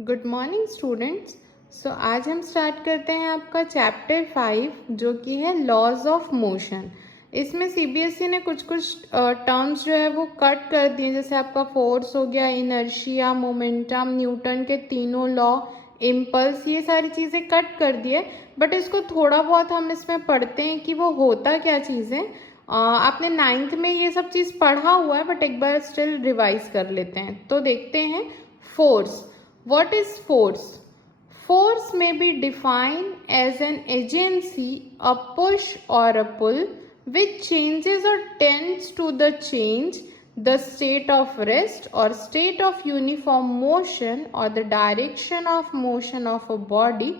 Good morning students. सो आज हम start करते हैं आपका चैप्टर 5 जो कि है लॉज ऑफ मोशन। इसमें सीबीएसई ने कुछ टर्म्स जो है वो कट कर दिए, जैसे आपका फोर्स हो गया, इनर्शिया, मोमेंटम, न्यूटन के तीनों लॉ, इम्पल्स, ये सारी चीज़ें कट कर दिए। बट इसको थोड़ा बहुत हम इसमें पढ़ते हैं कि वो होता क्या चीज़ है। आपने 9th में ये सब चीज़ पढ़ा हुआ है, बट एक बार स्टिल रिवाइज कर लेते हैं। तो देखते हैं force. What is force? Force may be defined as an agency, a push or a pull, which changes or tends to the change the state of rest or state of uniform motion or the direction of motion of a body.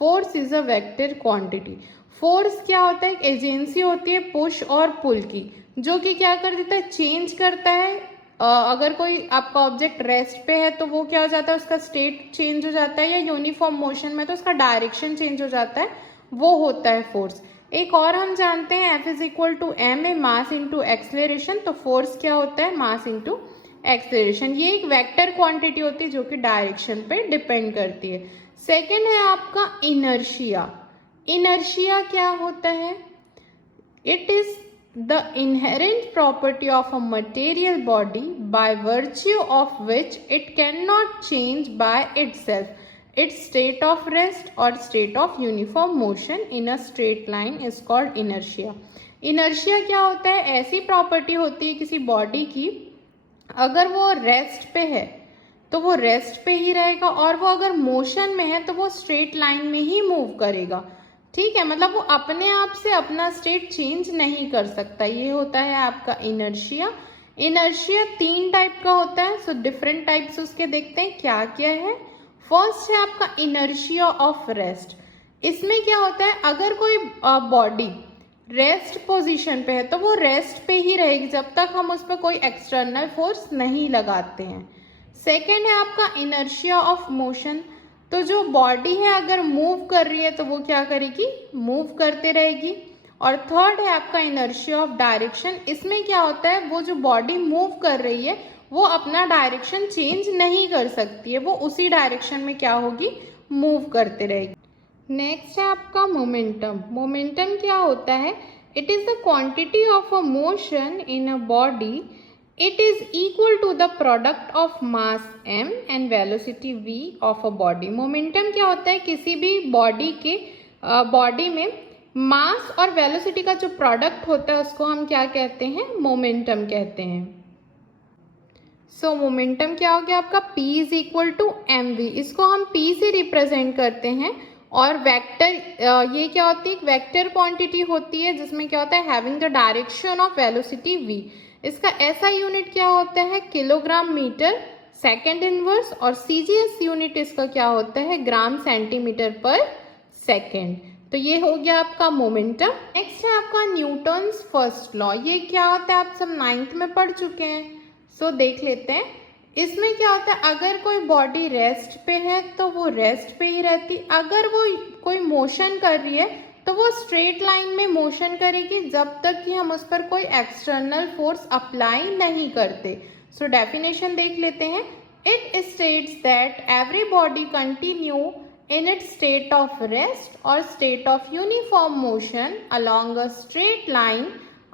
Force is a vector quantity. Force क्या होता है? एक agency होती है push और पुल की, जो कि क्या कर देता है? चेंज करता है। अगर कोई आपका ऑब्जेक्ट रेस्ट पे है तो वो क्या हो जाता है? उसका स्टेट चेंज हो जाता है, या यूनिफॉर्म मोशन में तो उसका डायरेक्शन चेंज हो जाता है, वो होता है फोर्स। एक और हम जानते हैं F is equal to m a, mass into acceleration. तो फोर्स क्या होता है? Mass into acceleration. ये एक वेक्टर क्वांटिटी होती है जो कि डायरेक्शन पे डिपेंड करती है। सेकेंड है आपका इनर्शिया। इनर्शिया क्या होता है? It is the inherent property of a material body by virtue of which it cannot change by itself its state of rest or state of uniform motion in a straight line is called inertia. inertia क्या होता है? ऐसी property होती है किसी body की, अगर वो रेस्ट पे है तो वो रेस्ट पे ही रहेगा, और वो अगर मोशन में है तो वो स्ट्रेट लाइन में ही मूव करेगा। ठीक है, मतलब वो अपने आप से अपना स्टेट चेंज नहीं कर सकता। ये होता है आपका इनर्शिया। इनर्शिया 3 टाइप का होता है। सो डिफरेंट टाइप्स उसके देखते हैं क्या क्या है। फर्स्ट है आपका इनर्शिया ऑफ रेस्ट। इसमें क्या होता है? अगर कोई बॉडी रेस्ट पोजीशन पे है तो वो रेस्ट पे ही रहेगी जब तक हम उस पर कोई एक्सटर्नल फोर्स नहीं लगाते हैं। सेकेंड है आपका इनर्शिया ऑफ मोशन। तो जो बॉडी है अगर मूव कर रही है तो वो क्या करेगी? मूव करते रहेगी। और थर्ड है आपका इनर्शिया ऑफ डायरेक्शन। इसमें क्या होता है? वो जो बॉडी मूव कर रही है वो अपना डायरेक्शन चेंज नहीं कर सकती है, वो उसी डायरेक्शन में क्या होगी? मूव करते रहेगी। नेक्स्ट है आपका मोमेंटम। मोमेंटम क्या होता है? It is the quantity of a motion in a body. It is equal to the product of mass m and velocity v of a body. Momentum क्या होता है? किसी भी बॉडी में मास और वेलोसिटी का जो प्रोडक्ट होता है उसको हम क्या कहते हैं? मोमेंटम कहते हैं। सो मोमेंटम क्या हो गया आपका? p is equal to m v. इसको हम p से रिप्रेजेंट करते हैं। और वेक्टर ये क्या होती है? एक वेक्टर क्वांटिटी होती है जिसमें क्या होता है? Having the direction of velocity v। इसका ऐसा यूनिट क्या होता है? Kilogram metre second inverse. और सीजीएस यूनिट इसका क्या होता है? Gram centimetre per second. तो ये हो गया आपका मोमेंटम। नेक्स्ट है आपका न्यूटन्स फर्स्ट लॉ। ये क्या होता है? आप सब 9th में पढ़ चुके हैं। सो देख लेते हैं। इसमें क्या होता है? अगर कोई बॉडी रेस्ट पे है तो वो रेस्ट पे ही रहती। अगर वो कोई मोशन कर रही है तो वो स्ट्रेट लाइन में मोशन करेगी जब तक कि हम उस पर कोई एक्सटर्नल फोर्स अप्लाई नहीं करते। सो डेफिनेशन देख लेते हैं। It states that every body continue in its state of rest और state of uniform motion along a straight line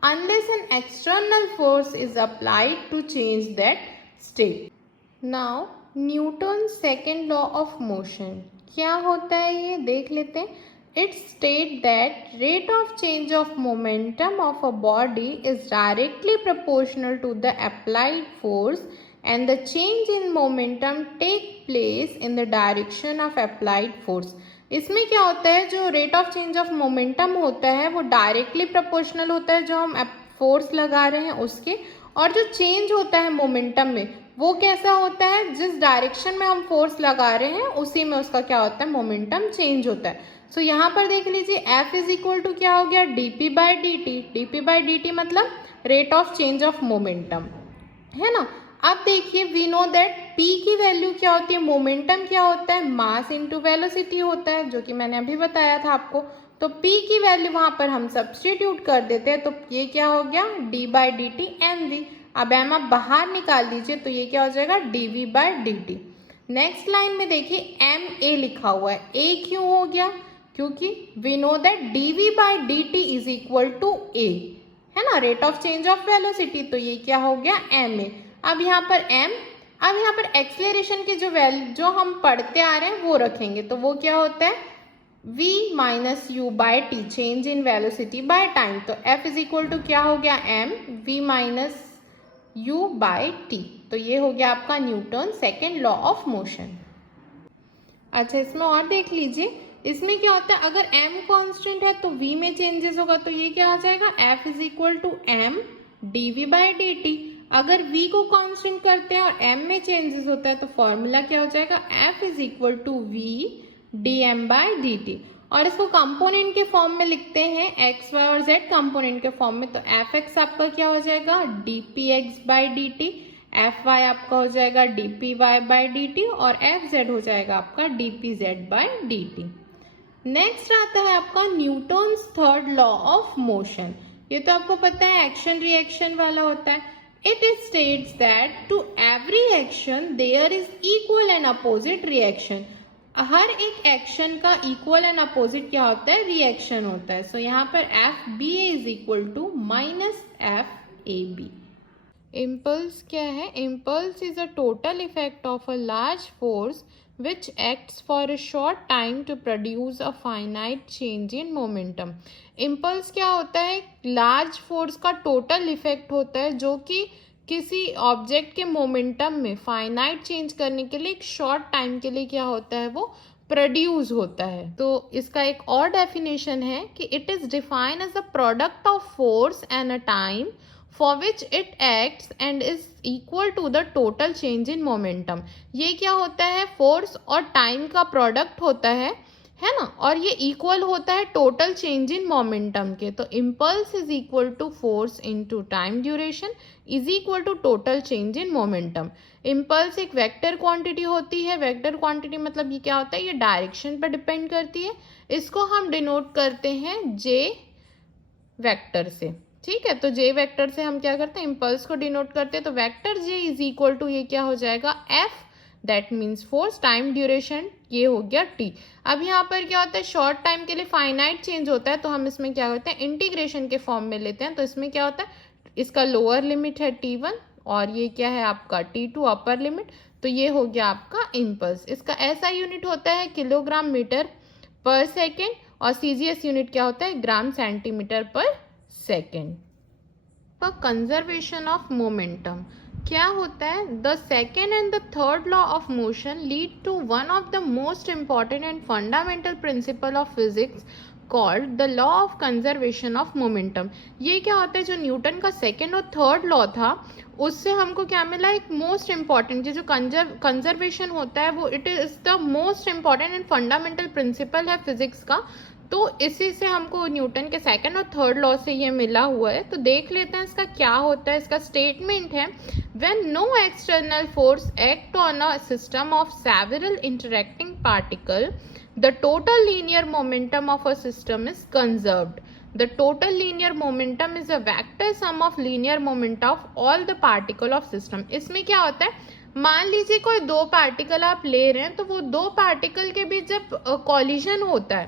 unless an external force is applied to change that state. Now Newton's second law of motion क्या होता है? ये देख लेते हैं। It states that rate of change of momentum of a body is directly proportional to the applied force and the change in momentum take place in the direction of applied force. इसमें क्या होता है? जो rate of change of momentum होता है वो directly proportional होता है जो हम फोर्स लगा रहे हैं उसके, और जो चेंज होता है मोमेंटम में वो कैसा होता है? जिस डायरेक्शन में हम फोर्स लगा रहे हैं उसी में उसका क्या होता है? मोमेंटम चेंज होता है। सो यहाँ पर देख लीजिए F इज इक्वल टू क्या हो गया? dp by D T. dp by D T मतलब rate of change of momentum, है ना। अब देखिए वी नो दैट p की वैल्यू क्या होती है? मोमेंटम क्या होता है? मास इंटू वेलोसिटी होता है, जो कि मैंने अभी बताया था आपको। तो p की वैल्यू वहां पर हम सब्सटीट्यूट कर देते हैं, तो ये क्या हो गया? d by D t m v. अब एम आप बाहर निकाल दीजिए तो ये क्या हो जाएगा? dv by D T. Next line में देखिए एम ए लिखा हुआ है, ए क्यों हो गया, क्योंकि we know that dv by dt is equal to A, है ना, rate of change of velocity, तो ये क्या हो गया एम ए। अब यहाँ पर एम, अब यहाँ पर एक्सेलरेशन की जो हम पढ़ते आ रहे हैं वो रखेंगे, तो वो क्या होता है v minus u by t, change in velocity by time, तो f इज इक्वल टू क्या हो गया m v minus u by t, तो ये हो गया आपका Newton second law of motion. अच्छा इसमें और देख लीजिए, इसमें क्या होता है अगर m कांस्टेंट है तो v में चेंजेस होगा, तो ये क्या आ जाएगा f is equal to m dv by dt। अगर v को कांस्टेंट करते हैं और m में चेंजेस होता है तो फॉर्मूला क्या हो जाएगा f is equal to v dm by dt। और इसको कंपोनेंट के फॉर्म में लिखते हैं x y और z कंपोनेंट के फॉर्म में, तो fx आपका क्या हो जाएगा dpx बाई dt, fy आपका हो जाएगा dpy बाई dt और fz हो जाएगा आपका dpz बाई dt। नेक्स्ट आता है आपका Newton's third law of motion. ये तो आपको पता है एक्शन रिएक्शन वाला होता है। It states that to every action there is equal and opposite reaction. हर एक एक्शन का इक्वल एंड अपोजिट क्या होता है, रिएक्शन होता है। सो यहाँ पर F B A is equal to minus F A B. Impulse क्या है, impulse is a total effect of a large force which acts for a short time to produce a finite change in momentum। Impulse क्या होता है, large force का total effect होता है जो कि किसी ऑब्जेक्ट के मोमेंटम में फाइनाइट चेंज करने के लिए एक शॉर्ट टाइम के लिए क्या होता है वो प्रोड्यूस होता है। तो इसका एक और डेफिनेशन है कि it is defined as a product of force and a time for which it acts and is equal to the total change in momentum। ये क्या होता है, फोर्स और टाइम का प्रोडक्ट होता है ना, और ये इक्वल होता है टोटल चेंज इन मोमेंटम के। तो impulse is equal to force into time duration is equal to total change in momentum. Impulse एक वेक्टर क्वांटिटी होती है। वेक्टर क्वांटिटी मतलब ये क्या होता है, ये डायरेक्शन पर डिपेंड करती है। इसको हम डिनोट करते हैं जे वेक्टर से, ठीक है। तो जे वेक्टर से हम क्या करते हैं, इम्पल्स को डिनोट करते हैं। तो vector J is equal to ये क्या हो जाएगा F, that means force, time duration ये हो गया टी। अब यहाँ पर क्या होता है, शॉर्ट टाइम के लिए फाइनाइट चेंज होता है, तो हम इसमें क्या करते हैं इंटीग्रेशन के फॉर्म में लेते हैं। तो इसमें क्या होता है, इसका लोअर लिमिट है T1 और ये क्या है आपका T2 अपर लिमिट, तो ये हो गया आपका इम्पल्स। इसका ऐसा यूनिट होता है किलोग्राम मीटर पर सेकेंड और CGS यूनिट क्या होता है gram centimetre per second. Conservation of momentum क्या होता है, the second and the third law of motion lead to one of the most important and fundamental principle of physics called the law of conservation of momentum. ये क्या होता है, जो Newton का second और थर्ड लॉ था उससे हमको क्या मिला, एक मोस्ट इंपॉर्टेंट जो कंजर्वेशन होता है वो it is the most important and fundamental principal है फिजिक्स का। तो इसी से हमको न्यूटन के सेकंड और थर्ड लॉ से ये मिला हुआ है। तो देख लेते हैं इसका क्या होता है। इसका स्टेटमेंट है when no external force act on a system of several interacting particle the total linear momentum of a system is conserved. The total linear momentum is a vector sum of linear moment of all the particle of system. इसमें क्या होता है, मान लीजिए कोई दो particle आप ले रहे हैं, तो वो दो पार्टिकल के बीच जब कॉलिजन होता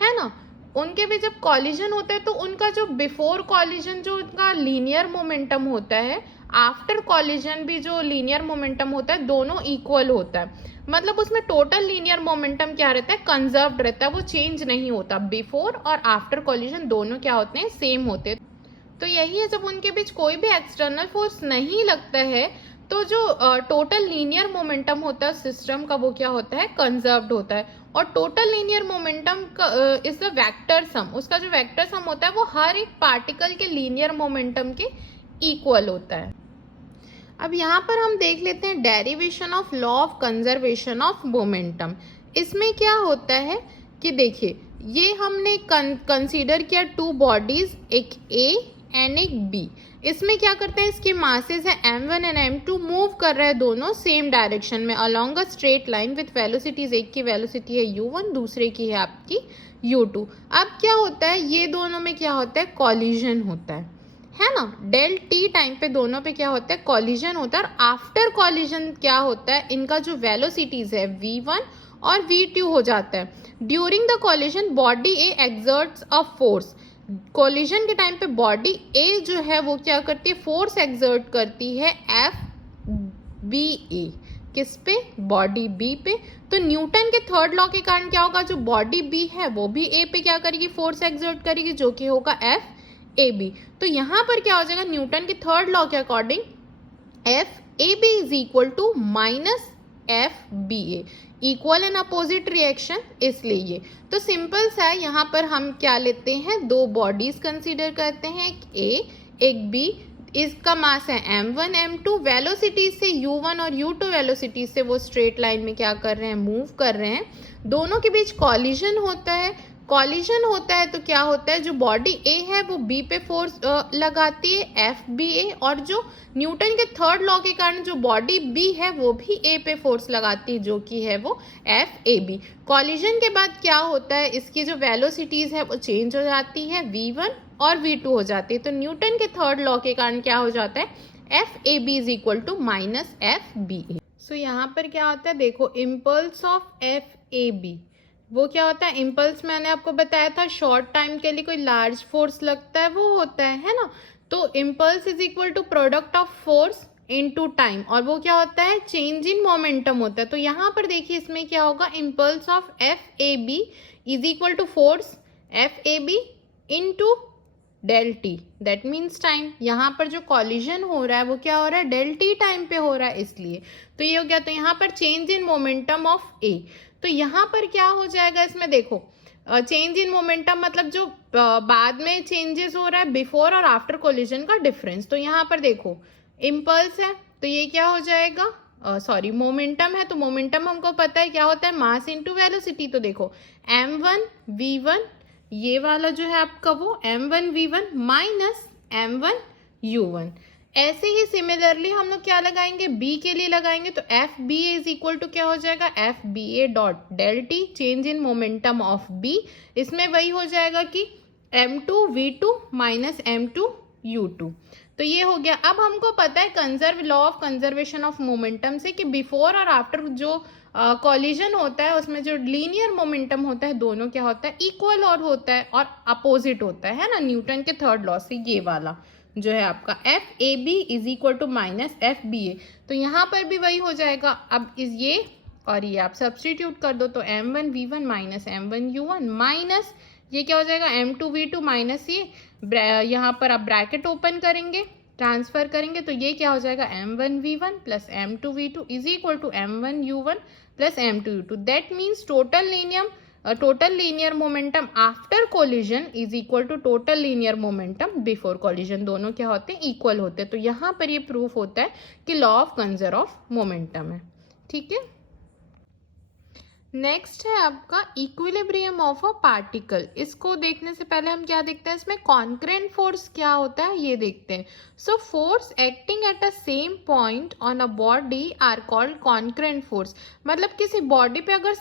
है ना, उनके भी जब कॉलिजन होता है तो उनका जो बिफोर कॉलिजन जो उनका लीनियर मोमेंटम होता है, आफ्टर कॉलिजन भी जो लीनियर मोमेंटम होता है, दोनों इक्वल होता है। मतलब उसमें टोटल लीनियर मोमेंटम क्या रहता है, कंजर्व्ड रहता है, वो चेंज नहीं होता। बिफोर और आफ्टर कॉलिजन दोनों क्या होते हैं, सेम होते हैं। तो यही है, जब उनके बीच कोई भी एक्सटर्नल फोर्स नहीं लगता है तो जो टोटल लीनियर मोमेंटम होता है सिस्टम का वो क्या होता है, कंजर्व्ड होता है। और total linear momentum is the vector sum, उसका जो वेक्टर सम होता है वो हर एक पार्टिकल के लीनियर मोमेंटम के इक्वल होता है। अब यहाँ पर हम देख लेते हैं derivation of law of conservation of momentum. इसमें क्या होता है कि देखिए ये हमने कंसीडर किया टू बॉडीज, एक ए एंड एक बी। इसमें क्या करते हैं, इसके मासेस है m1 एंड m2, मूव कर रहे हैं दोनों सेम डायरेक्शन में along a straight line with velocities. एक की वेलोसिटी है u1, दूसरे की है आपकी u2। अब क्या होता है, ये दोनों में क्या होता है, कॉलिजन होता है है ना। डेल टी टाइम पे दोनों पे क्या होता है, कॉलिजन होता है, और आफ्टर कॉलिजन क्या होता है, इनका जो वेलोसिटीज है v1 और v2 हो जाता है। During the collision body A exerts a force, collision के टाइम पे बॉडी ए जो है वो क्या करती है, फोर्स एक्सर्ट करती है एफ बी ए, किस पे, बॉडी बी पे। तो न्यूटन के थर्ड लॉ के कारण क्या होगा, जो बॉडी बी है वो भी ए पे क्या करेगी, फोर्स एक्सर्ट करेगी, जो कि होगा एफ ए बी। तो यहाँ पर क्या हो जाएगा, न्यूटन के थर्ड लॉ के according F A B is equal to minus F B A, equal and opposite reaction, इसलिए ये तो सिंपल सा है। यहाँ पर हम क्या लेते हैं, दो बॉडीज कंसीडर करते हैं, एक ए एक बी, इसका मास है m1 m2, वेलोसिटी से u1 और u2 वेलोसिटी से वो स्ट्रेट लाइन में क्या कर रहे हैं, मूव कर रहे हैं। दोनों के बीच कॉलिजन होता है, कॉलिजन होता है तो क्या होता है, जो बॉडी ए है वो बी पे फोर्स लगाती है एफ बी ए, और जो न्यूटन के थर्ड लॉ के कारण जो बॉडी बी है वो भी ए पे फोर्स लगाती है, जो कि है वो एफ ए बी। कॉलिजन के बाद क्या होता है, इसकी जो वेलोसिटीज है वो चेंज हो जाती है, v1 और v2 हो जाती है। तो न्यूटन के थर्ड लॉ के कारण क्या हो जाता है, F A B is equal to minus F B A. So यहाँ पर क्या होता है, देखो impulse of F A B वो क्या होता है, इम्पल्स मैंने आपको बताया था शॉर्ट टाइम के लिए कोई लार्ज फोर्स लगता है वो होता है ना। तो impulse is equal to product of force into time, और वो क्या होता है, चेंज इन मोमेंटम होता है। तो यहाँ पर देखिए इसमें क्या होगा, impulse of F A B is equal to force F A B into del t, that means time. यहाँ पर जो कॉलिजन हो रहा है वो क्या हो रहा है, डेल टी टाइम पे हो रहा है, इसलिए तो ये हो गया। तो यहाँ पर चेंज इन मोमेंटम ऑफ ए, तो यहाँ पर क्या हो जाएगा, इसमें देखो चेंज इन मोमेंटम मतलब जो बाद में चेंजेस हो रहा है बिफोर और आफ्टर कोलिजन का डिफरेंस। तो यहाँ पर देखो इम्पल्स है तो ये क्या हो जाएगा, सॉरी मोमेंटम है, तो मोमेंटम हमको पता है क्या होता है, मास इनटू वेलोसिटी। तो देखो m1 v1, ये वाला जो है आपका वो m1 v1 minus m1 u1। ऐसे ही सिमिलरली हम लोग क्या लगाएंगे, b के लिए लगाएंगे, तो F B A is equal to क्या हो जाएगा, F B A dot del t, change in momentum of b। इसमें वही हो जाएगा कि m2 v2 minus m2 u2। तो ये हो गया। अब हमको पता है law of conservation of momentum से कि बिफोर और आफ्टर जो कॉलिजन होता है उसमें जो लीनियर मोमेंटम होता है दोनों क्या होता है, इक्वल और होता है और अपोजिट होता है ना, न्यूटन के थर्ड लॉ से। ये वाला जो है आपका F A B is equal to minus F B A, तो यहाँ पर भी वही हो जाएगा। अब इस ये और ये आप सब्सटीट्यूट कर दो, तो m1 v1 minus m1 u1 minus ये क्या हो जाएगा, m2 v2 माइनस ये यहाँ पर आप ब्रैकेट ओपन करेंगे, ट्रांसफर करेंगे, तो ये क्या हो जाएगा, m1 v1 plus m2 v2 is equal to m1 u1 plus m2 u2। That means total linear momentum after collision is equal to total linear momentum before collision, दोनों क्या होते हैं, इक्वल होते हैं। तो यहाँ पर ये प्रूफ होता है कि law of conserve of momentum है। ठीक है, नेक्स्ट है आपका इक्विलिब्रियम ऑफ अ पार्टिकल। इसको देखने से पहले हम क्या देखते हैं, इसमें कॉन्करेंट फोर्स क्या होता है ये देखते हैं। So force acting at a same point on a body are called concurrent force. मतलब किसी बॉडी पे अगर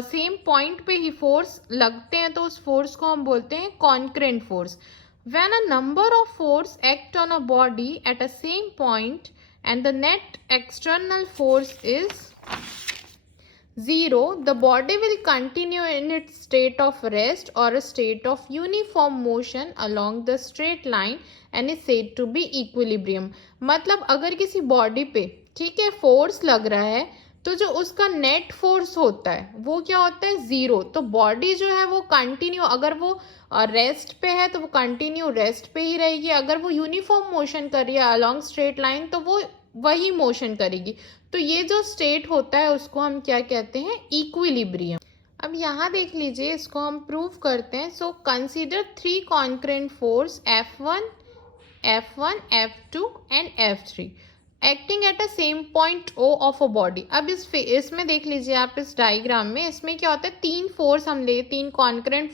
सेम पॉइंट पे ही फोर्स लगते हैं तो उस फोर्स को हम बोलते हैं concurrent force. When a number of force act on a body at a same point and the net external force is 0, the body will continue in its state of rest or a state of uniform motion along the straight line and is said to be equilibrium। मतलब अगर किसी body पे ठीक है force लग रहा है तो जो उसका नेट फोर्स होता है वो क्या होता है, 0। तो बॉडी जो है वो कंटिन्यू, अगर वो रेस्ट पे है तो वो कंटिन्यू रेस्ट पे ही रहेगी, अगर वो यूनिफॉर्म मोशन कर रही है अलॉन्ग स्ट्रेट लाइन तो वो वही मोशन करेगी। तो ये जो स्टेट होता है उसको हम क्या कहते हैं, इक्विलिब्रियम। अब यहाँ देख लीजिए, इसको हम प्रूव करते हैं। So consider 3 concurrent force F1, F1, F2 and F3 acting at a same point O of a body. अब इसमें देख लीजिए आप इस डायग्राम में, इसमें क्या होता है, 3 फोर्स हम ले, 3 कॉन्करेंट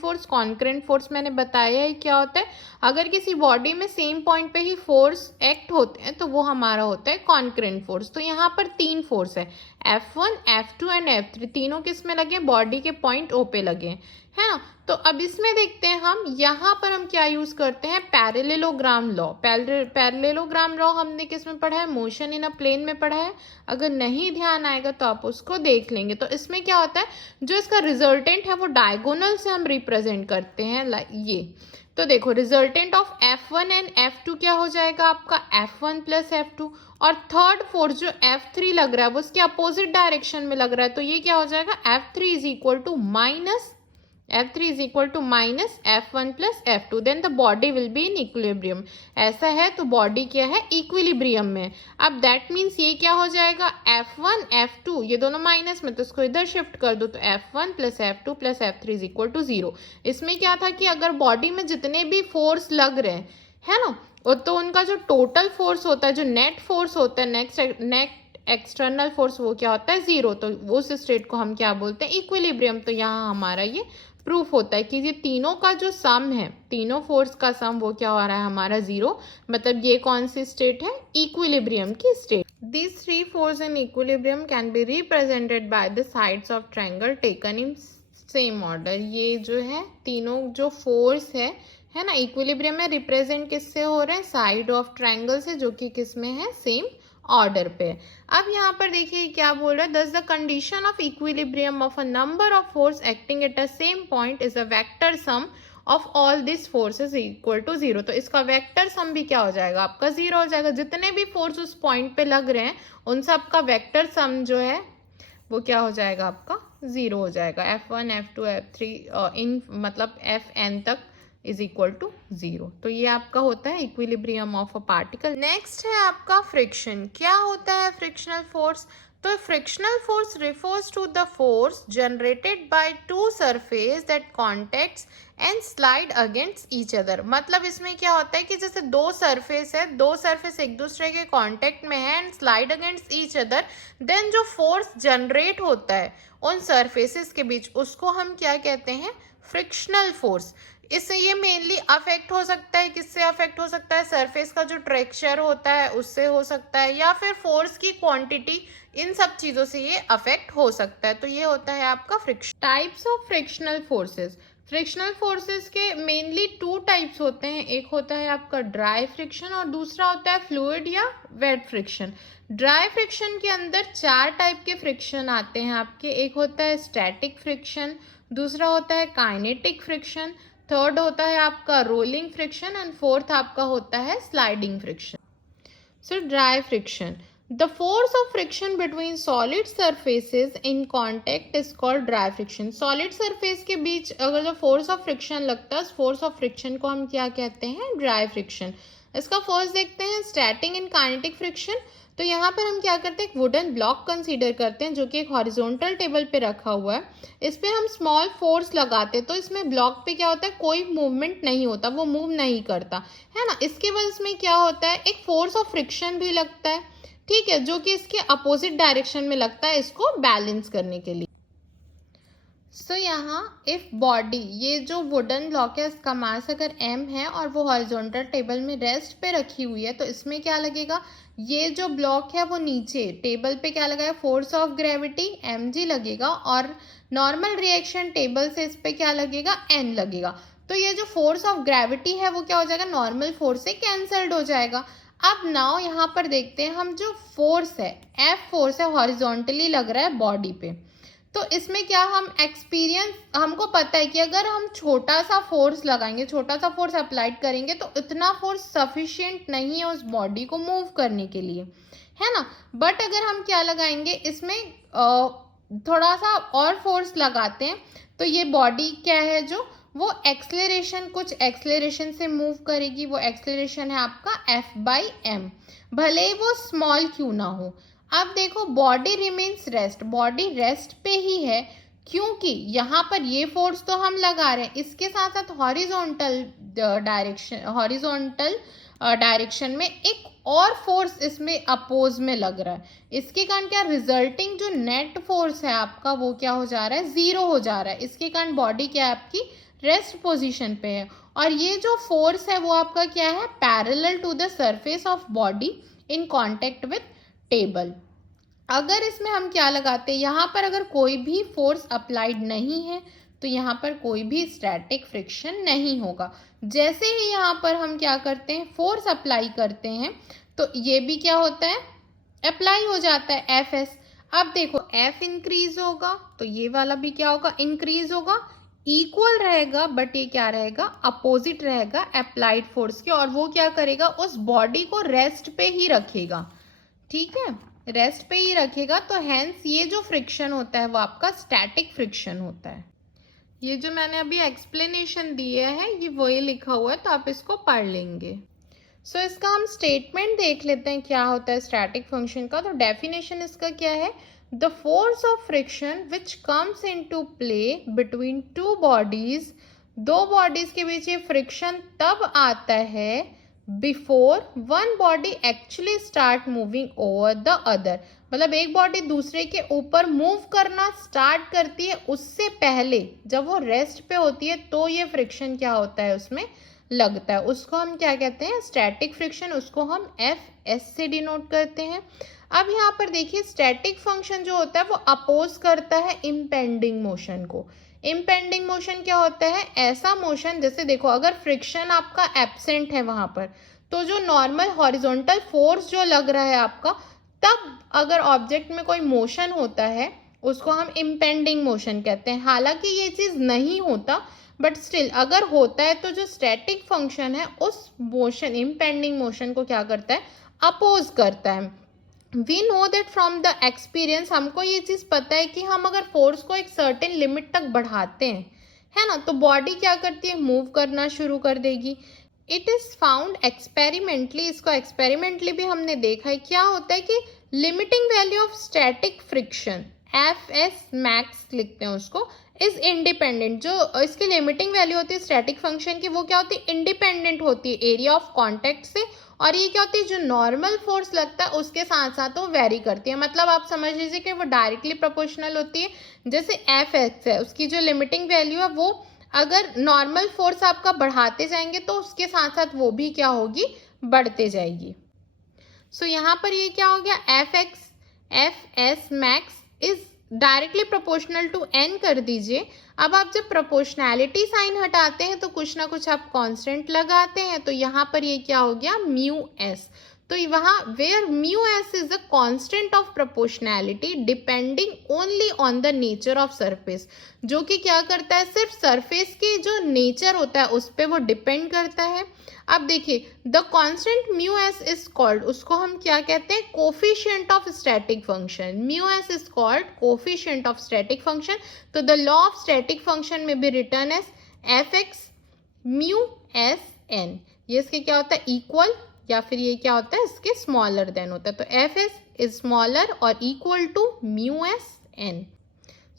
फोर्स मैंने बताया है क्या होता है, अगर किसी बॉडी में सेम पॉइंट पे ही फोर्स एक्ट होते हैं तो वो हमारा होता है कॉन्करेंट फोर्स। तो यहाँ पर 3 फोर्स है F1, F2 एंड F3 तीनों किस में लगे? बॉडी के पॉइंट O पे लगे, है ना। तो अब इसमें देखते हैं हम, यहाँ पर हम क्या यूज करते हैं? Parallelogram law. पैरेललोग्राम लॉ हमने किस में पढ़ा है? मोशन इन अ प्लेन में पढ़ा है। अगर नहीं ध्यान आएगा तो आप उसको देख लेंगे। तो इसमें क्या होता है, जो इसका रिजल्टेंट है वो डायगोनल से हम रिप्रेजेंट करते हैं, ये। तो देखो, resultant of F1 and F2 क्या हो जाएगा आपका? F1 plus F2। और थर्ड फोर्स जो F3 लग रहा है वो उसके अपोजिट डायरेक्शन में लग रहा है, तो ये क्या हो जाएगा? F3 is equal to minus F1 plus F2, then the body will be in equilibrium. ऐसा है तो बॉडी क्या है? इक्विलिब्रियम में। अब दैट मीन्स ये क्या हो जाएगा? F1 F2 ये दोनों माइनस में, तो इसको इधर शिफ्ट कर दो, तो F1 plus F2 plus F3 is equal to 0। इसमें क्या था कि अगर बॉडी में जितने भी फोर्स लग रहे हैं, है ना, तो उनका जो टोटल फोर्स होता है, जो नेट फोर्स होता है, नेट एक्सटर्नल फोर्स, वो क्या होता है? 0। तो उस स्टेट को हम क्या बोलते हैं? इक्विलिब्रियम। तो यहाँ हमारा ये प्रूफ होता है कि ये तीनों का जो सम है, तीनों फोर्स का सम, वो क्या हो रहा है? हमारा 0। मतलब ये कौन सी स्टेट है? इक्विलिब्रियम की state. These three forces in equilibrium can be represented by the sides of triangle taken in same order। ये जो है तीनों जो फोर्स है ना, इक्विलिब्रियम में रिप्रेजेंट किससे हो रहे हैं? साइड ऑफ ट्रायंगल से, जो कि किस में है? सेम ऑर्डर पे। अब यहाँ पर देखिए क्या बोल रहा है, thus the condition of equilibrium of a number of force acting at a same point is a vector sum of all this forces equal to 0। तो इसका वेक्टर सम भी क्या हो जाएगा? आपका 0 हो जाएगा। जितने भी फोर्स उस पॉइंट पे लग रहे हैं उन सब का वेक्टर सम जो है वो क्या हो जाएगा? आपका 0 हो जाएगा। F1 F2 F3 इन मतलब Fn तक इज इक्वल टू 0। तो ये आपका होता है equilibrium of a particle. Next है आपका फ्रिक्शन। क्या होता है फ्रिक्शनल फोर्स? तो frictional force refers to the force generated by two surface that contacts and slide against each other. मतलब इसमें क्या होता है कि जैसे दो सरफेस है, दो सरफेस एक दूसरे के कांटेक्ट में है and slide against each other, then जो फोर्स जनरेट होता है उन सरफेसेस के बीच, उसको हम क्या कहते हैं? Frictional force. इससे ये मेनली अफेक्ट हो सकता है, किससे अफेक्ट हो सकता है? सरफेस का जो टेक्सचर होता है उससे हो सकता है, या फिर फोर्स की क्वांटिटी, इन सब चीज़ों से ये अफेक्ट हो सकता है। तो ये होता है आपका friction. Types of frictional forces. Frictional forces के मेनली टू टाइप्स होते हैं। एक होता है आपका ड्राई फ्रिक्शन और दूसरा होता है फ्लूइड या वेट फ्रिक्शन। ड्राई फ्रिक्शन के अंदर 4 टाइप के फ्रिक्शन आते हैं आपके। एक होता है स्टैटिक फ्रिक्शन, दूसरा होता है काइनेटिक फ्रिक्शन, थर्ड होता है आपका रोलिंग फ्रिक्शन एंड फोर्थ आपका होता है sliding friction. So dry friction, the force of friction between solid surfaces in contact is called dry friction. Solid surface के बीच अगर जो फोर्स ऑफ फ्रिक्शन लगता है, उस फोर्स ऑफ फ्रिक्शन को हम क्या कहते हैं? Dry friction. इसका फर्स्ट देखते हैं स्टैटिक एंड काइनेटिक फ्रिक्शन। तो यहाँ पर हम क्या करते हैं? एक वुडन ब्लॉक कंसीडर करते हैं जो कि एक हॉरिजॉन्टल टेबल पे रखा हुआ है। इस पे हम स्मॉल फोर्स लगाते हैं, तो इसमें ब्लॉक पे क्या होता है? कोई मूवमेंट नहीं होता, वो मूव नहीं करता, है ना। इसके बाद इसमें क्या होता है? एक फोर्स ऑफ फ्रिक्शन भी लगता है, ठीक है, जो कि इसके अपोजिट डायरेक्शन में लगता है, इसको बैलेंस करने के लिए। सो यहाँ इफ बॉडी, ये जो वुडन ब्लॉक है इसका मास अगर m है और वो हॉरिजॉन्टल टेबल में रेस्ट पे रखी हुई है, तो इसमें क्या लगेगा? ये जो ब्लॉक है वो नीचे टेबल पे क्या लगा है? फोर्स ऑफ ग्रेविटी mg लगेगा, और नॉर्मल रिएक्शन टेबल से इस पे क्या लगेगा? n लगेगा। तो ये जो फोर्स ऑफ ग्रेविटी है वो क्या हो जाएगा? नॉर्मल फोर्स से कैंसल्ड हो जाएगा। अब नाउ यहाँ पर देखते हैं हम, जो फोर्स है F फोर्स है, हॉरिजॉन्टली लग रहा है बॉडी पे। तो इसमें क्या हम एक्सपीरियंस, हमको पता है कि अगर हम छोटा सा फोर्स लगाएंगे, छोटा सा फोर्स अप्लाइड करेंगे, तो इतना फोर्स सफिशिएंट नहीं है उस बॉडी को मूव करने के लिए, है ना। बट अगर हम क्या लगाएंगे, इसमें थोड़ा सा और फोर्स लगाते हैं, तो ये बॉडी क्या है, जो वो एक्सेलरेशन, कुछ एक्सेलरेशन से मूव करेगी। वो एक्सेलरेशन है आपका F/m, भले ही वो स्मॉल क्यों ना हो। अब देखो, body remains rest, body rest पे ही है, क्योंकि यहाँ पर ये फोर्स तो हम लगा रहे हैं, इसके साथ साथ हॉरिजॉन्टल डायरेक्शन में एक और फोर्स इसमें अपोज में लग रहा है। इसके कारण क्या, रिजल्टिंग जो नेट फोर्स है आपका वो क्या हो जा रहा है? 0 हो जा रहा है। इसके कारण बॉडी क्या है आपकी? रेस्ट पोजीशन पे है। और ये जो फोर्स है वो आपका क्या है? Parallel to the surface of body in contact with table. अगर इसमें हम क्या लगाते हैं, यहाँ पर अगर कोई भी फोर्स अप्लाइड नहीं है तो यहाँ पर कोई भी स्टैटिक फ्रिक्शन नहीं होगा। जैसे ही यहाँ पर हम क्या करते हैं, फोर्स अप्लाई करते हैं, तो ये भी क्या होता है, अप्लाई हो जाता है एफ एस। अब देखो एफ इंक्रीज होगा तो ये वाला भी क्या होगा, इंक्रीज होगा, इक्वल रहेगा, बट ये क्या रहेगा, अपोजिट रहेगा अप्लाइड फोर्स के, और वो क्या करेगा, उस बॉडी को रेस्ट पे ही रखेगा। ठीक है, रेस्ट पे ही रखेगा, तो हेंस ये जो फ्रिक्शन होता है वो आपका स्टैटिक फ्रिक्शन होता है। ये जो मैंने अभी एक्सप्लेनेशन दिया है ये वही लिखा हुआ है, तो आप इसको पढ़ लेंगे। सो इसका हम स्टेटमेंट देख लेते हैं क्या होता है स्टैटिक फंक्शन का। तो डेफिनेशन इसका क्या है, the force of friction which comes into play between two bodies, दो बॉडीज के बीच ये फ्रिक्शन तब आता है before one body actually start moving over the other, मतलब एक बॉडी दूसरे के ऊपर मूव करना स्टार्ट करती है उससे पहले, जब वो रेस्ट पे होती है तो ये फ्रिक्शन क्या होता है उसमें लगता है, उसको हम क्या कहते हैं, स्टैटिक फ्रिक्शन, उसको हम एफ एस से डिनोट करते हैं। अब यहाँ पर देखिए स्टैटिक फंक्शन जो होता है वो अपोज करता है इम्पेंडिंग मोशन को। इम्पेंडिंग मोशन क्या होता है, ऐसा मोशन, जैसे देखो अगर फ्रिक्शन आपका एब्सेंट है वहां पर, तो जो नॉर्मल हॉरिजॉन्टल फोर्स जो लग रहा है आपका, तब अगर ऑब्जेक्ट में कोई मोशन होता है उसको हम इम्पेंडिंग मोशन कहते हैं। हालांकि ये चीज नहीं होता, बट स्टिल अगर होता है तो जो स्टैटिक फंक्शन है उस मोशन, इम्पेंडिंग मोशन को क्या करता है, अपोज करता है। We know that from the experience, हमको ये चीज पता है कि हम अगर फोर्स को एक सर्टेन लिमिट तक बढ़ाते हैं, है ना, तो बॉडी क्या करती है, मूव करना शुरू कर देगी। इट इज फाउंड एक्सपेरिमेंटली, इसको एक्सपेरिमेंटली भी हमने देखा है, क्या होता है कि limiting value of static friction, F s max लिखते हैं उसको, इज इंडिपेंडेंट। जो इसकी लिमिटिंग वैल्यू होती है स्टैटिक फंक्शन की, वो क्या होती है, इंडिपेंडेंट होती है एरिया ऑफ कॉन्टेक्ट से, और ये क्या होती है, जो नॉर्मल फोर्स लगता है उसके साथ साथ वो वेरी करती है। मतलब आप समझ लीजिए कि वो डायरेक्टली प्रोपोर्शनल होती है। जैसे एफ एक्स है, उसकी जो लिमिटिंग वैल्यू है वो अगर नॉर्मल फोर्स आपका बढ़ाते जाएंगे तो उसके साथ साथ वो भी क्या होगी, बढ़ते जाएगी। सो यहाँ पर ये क्या हो गया, F x F s max is directly proportional to N कर दीजिए। अब आप जब प्रोपोर्शनैलिटी साइन हटाते हैं तो कुछ ना कुछ आप कांस्टेंट लगाते हैं, तो यहाँ पर ये क्या हो गया, म्यू एस। तो वहाँ where mu S is a constant of proportionality depending only on the nature of surface, जो कि क्या करता है, सिर्फ सरफेस के जो नेचर होता है उस पर वो डिपेंड करता है। अब देखिए the constant mu S is called, उसको हम क्या कहते हैं, coefficient of static function. Mu S is called coefficient of static function. तो the law of static function में भी written as F X mu S N, ये इसके क्या होता है, इक्वल, या फिर ये क्या होता है, इसके स्मॉलर देन होता है। तो एफ एस इज स्मॉलर और equal to mu S N.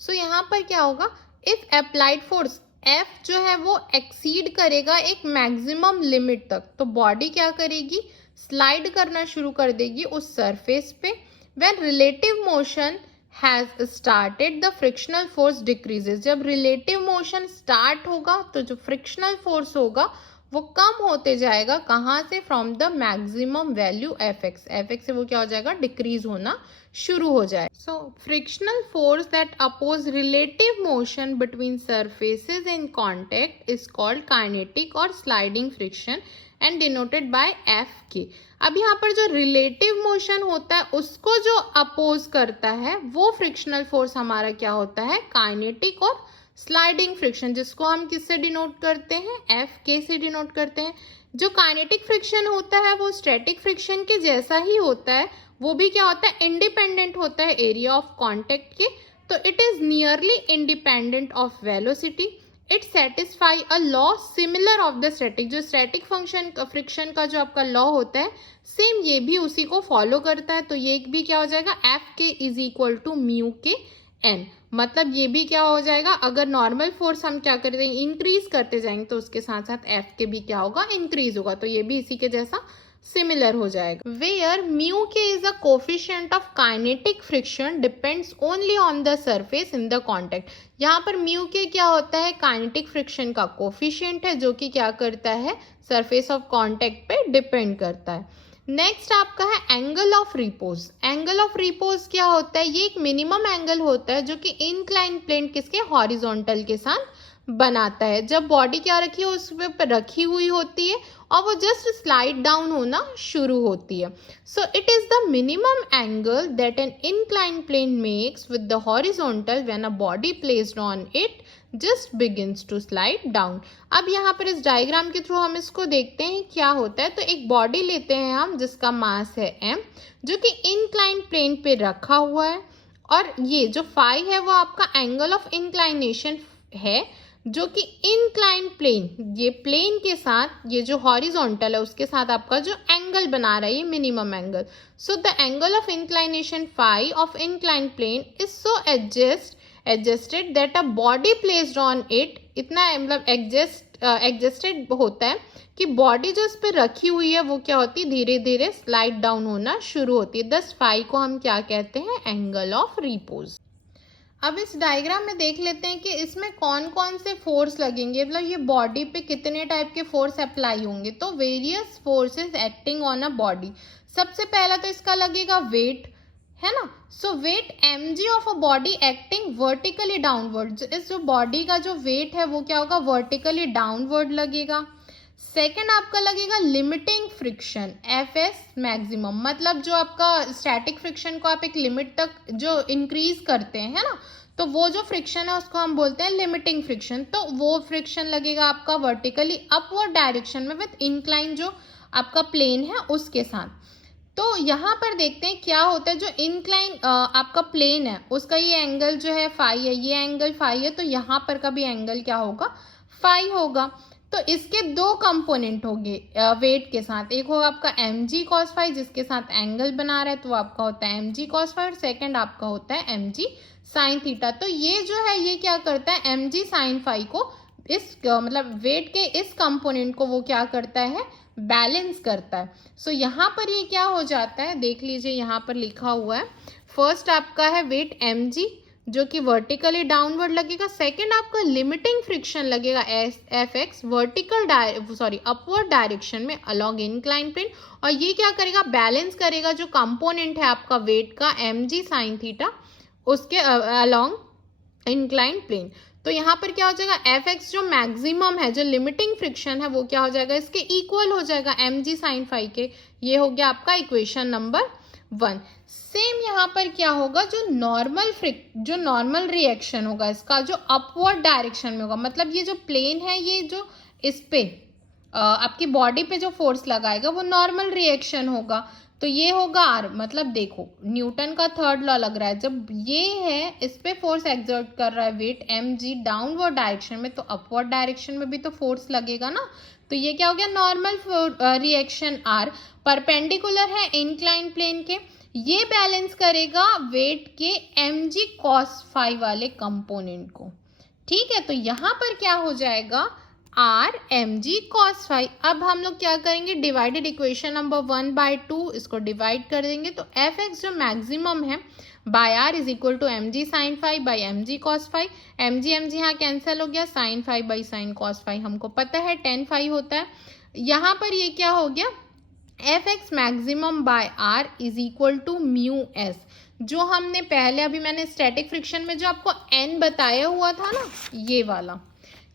So यहाँ पर क्या होगा, इफ अप्लाइड फोर्स एफ जो है वो एक्सीड करेगा एक मैक्सिमम लिमिट तक, तो बॉडी क्या करेगी, स्लाइड करना शुरू कर देगी उस सरफेस पे। When relative motion has started the frictional force decreases, जब रिलेटिव मोशन स्टार्ट होगा तो जो फ्रिक्शनल फोर्स होगा वो कम होते जाएगा, कहाँ से, from the maximum value F x से वो क्या हो जाएगा, डिक्रीज होना शुरू हो जाए। So frictional force that oppose relative motion between surfaces in contact is called kinetic और sliding friction and denoted by F K. अब यहाँ पर जो रिलेटिव मोशन होता है उसको जो अपोज करता है वो फ्रिक्शनल फोर्स हमारा क्या होता है, काइनेटिक और स्लाइडिंग फ्रिक्शन, जिसको हम किससे डिनोट करते हैं, एफ के से डिनोट करते हैं। जो काइनेटिक फ्रिक्शन होता है वो स्टैटिक फ्रिक्शन के जैसा ही होता है, वो भी क्या होता है, इंडिपेंडेंट होता है एरिया ऑफ कॉन्टेक्ट के। तो it is nearly independent of velocity. It satisfy a law similar of the static, जो स्टैटिक फंक्शन फ्रिक्शन का जो आपका लॉ होता है सेम ये भी उसी को फॉलो करता है। तो ये भी क्या हो जाएगा, एफ के इज इक्वल टू म्यू के एन, मतलब ये भी क्या हो जाएगा, अगर नॉर्मल फोर्स हम क्या करते हैं, इंक्रीज करते जाएंगे तो उसके साथ साथ एफ के भी क्या होगा, इंक्रीज होगा, तो ये भी इसी के जैसा सिमिलर हो जाएगा। वेयर म्यू के is a coefficient of kinetic friction depends only on the surface in the contact. यहाँ पर म्यू के क्या होता है, काइनेटिक फ्रिक्शन का कोफिशिएंट है, जो कि क्या करता है, सरफेस ऑफ कॉन्टेक्ट पे डिपेंड करता है। नेक्स्ट आपका है angle of repose. Angle of repose क्या होता है? ये एक मिनिमम एंगल होता है जो कि इंक्लाइन प्लेन किसके, हॉरिजॉन्टल के साथ बनाता है। जब बॉडी क्या रखी है उस पे रखी हुई होती है और वो जस्ट स्लाइड डाउन होना शुरू होती है। So it is the minimum angle that an incline plane makes with the horizontal when a body placed on it just begins to slide down. अब यहाँ पर इस डायग्राम के थ्रू हम इसको देखते हैं क्या होता है। तो एक बॉडी लेते हैं हम जिसका मास है m, जो कि इंक्लाइन प्लेन पे रखा हुआ है, और ये जो फाई है वो आपका एंगल ऑफ इंक्लाइनेशन है, जो कि इंक्लाइन प्लेन, ये प्लेन के साथ ये जो हॉरिजॉन्टल है उसके साथ आपका जो एंगल बना रहा है ये minimum angle. So the angle of inclination phi of incline plane is so adjusted that a body placed on it, इतना मतलब एडजस्टेड होता है कि बॉडी जो इस पर रखी हुई है वो क्या होती है, धीरे धीरे स्लाइड डाउन होना शुरू होती है। दस फाई को हम क्या कहते हैं, एंगल ऑफ रिपोज। अब इस डायग्राम में देख लेते हैं कि इसमें कौन कौन से फोर्स लगेंगे, मतलब ये बॉडी पे कितने टाइप के फोर्स अप्लाई होंगे। तो various forces acting on a body. सबसे पहला तो इसका लगेगा वेट, है ना। So weight mg of a body acting vertically downward. इस जो बॉडी का जो वेट है वो क्या होगा, वर्टिकली डाउनवर्ड लगेगा। सेकेंड आपका लगेगा लिमिटिंग फ्रिक्शन, एफएस मैक्सिमम, मतलब जो आपका स्टैटिक फ्रिक्शन को आप एक लिमिट तक जो इंक्रीज करते हैं, है ना, तो वो जो फ्रिक्शन है उसको हम बोलते हैं लिमिटिंग फ्रिक्शन। तो वो फ्रिक्शन लगेगा आपका वर्टिकली अपवर्ड डायरेक्शन में विद इंक्लाइन जो आपका प्लेन है उसके साथ। तो यहाँ पर देखते हैं क्या होता है। जो इंक्लाइन आपका प्लेन है उसका ये एंगल जो है फाई है, ये एंगल फाई है, तो यहाँ पर का भी एंगल क्या होगा, फाई होगा। तो इसके दो कंपोनेंट होंगे वेट के साथ, एक होगा आपका mg cos फाई जिसके साथ एंगल बना रहा है तो वो आपका होता है mg cos फाई, और सेकंड आपका होता है mg sin थीटा। तो ये जो है ये क्या करता है, mg sin फाई को इस मतलब वेट के इस कंपोनेंट को वो क्या करता है, बैलेंस करता है। सो यहाँ पर ये क्या हो जाता है, देख लीजिए यहाँ पर लिखा हुआ है। फर्स्ट आपका है वेट mg जो कि वर्टिकली डाउनवर्ड लगेगा। सेकंड आपका लिमिटिंग फ्रिक्शन लगेगा F x vertical upward direction में अलोंग इंक्लाइन प्लेन, और ये क्या करेगा, बैलेंस करेगा जो कंपोनेंट है आपका वेट का mg sin थीटा उसके अलोंग इंक्लाइन प्लेन। तो यहाँ पर क्या हो जाएगा, एफ एक्स जो मैक्सिमम है, जो लिमिटिंग फ्रिक्शन है वो क्या हो जाएगा, इसके इक्वल हो जाएगा mg sin फाई के। ये हो गया आपका इक्वेशन नंबर 1। सेम यहाँ पर क्या होगा, जो नॉर्मल रिएक्शन होगा इसका जो अपवर्ड डायरेक्शन में होगा, मतलब ये जो प्लेन है ये जो इस पे आपकी बॉडी पे जो फोर्स लगाएगा वो नॉर्मल रिएक्शन होगा। तो ये होगा आर, मतलब देखो न्यूटन का थर्ड लॉ लग रहा है, जब ये है इस पे फोर्स एक्सर्ट कर रहा है वेट mg डाउनवर्ड डायरेक्शन में, तो अपवर्ड डायरेक्शन में भी तो फोर्स लगेगा ना। तो ये क्या हो गया, नॉर्मल रिएक्शन आर परपेंडिकुलर है इंक्लाइन प्लेन के, ये बैलेंस करेगा वेट के mg cos फाई वाले कंपोनेंट को। ठीक है, तो यहाँ पर क्या हो जाएगा, आर mg cos फाई। अब हम लोग क्या करेंगे, डिवाइडेड इक्वेशन नंबर 1/2 इसको डिवाइड कर देंगे। तो एफ एक्स जो मैक्सिमम है by R is equal to mg sin phi by mg cos phi. mg यहाँ कैंसिल हो गया, sin phi by sin cos phi हमको पता है tan फाई होता है। यहाँ पर ये क्या हो गया, F x maximum by R is equal to mu s, जो हमने पहले अभी मैंने स्टैटिक फ्रिक्शन में जो आपको n बताया हुआ था ना, ये वाला,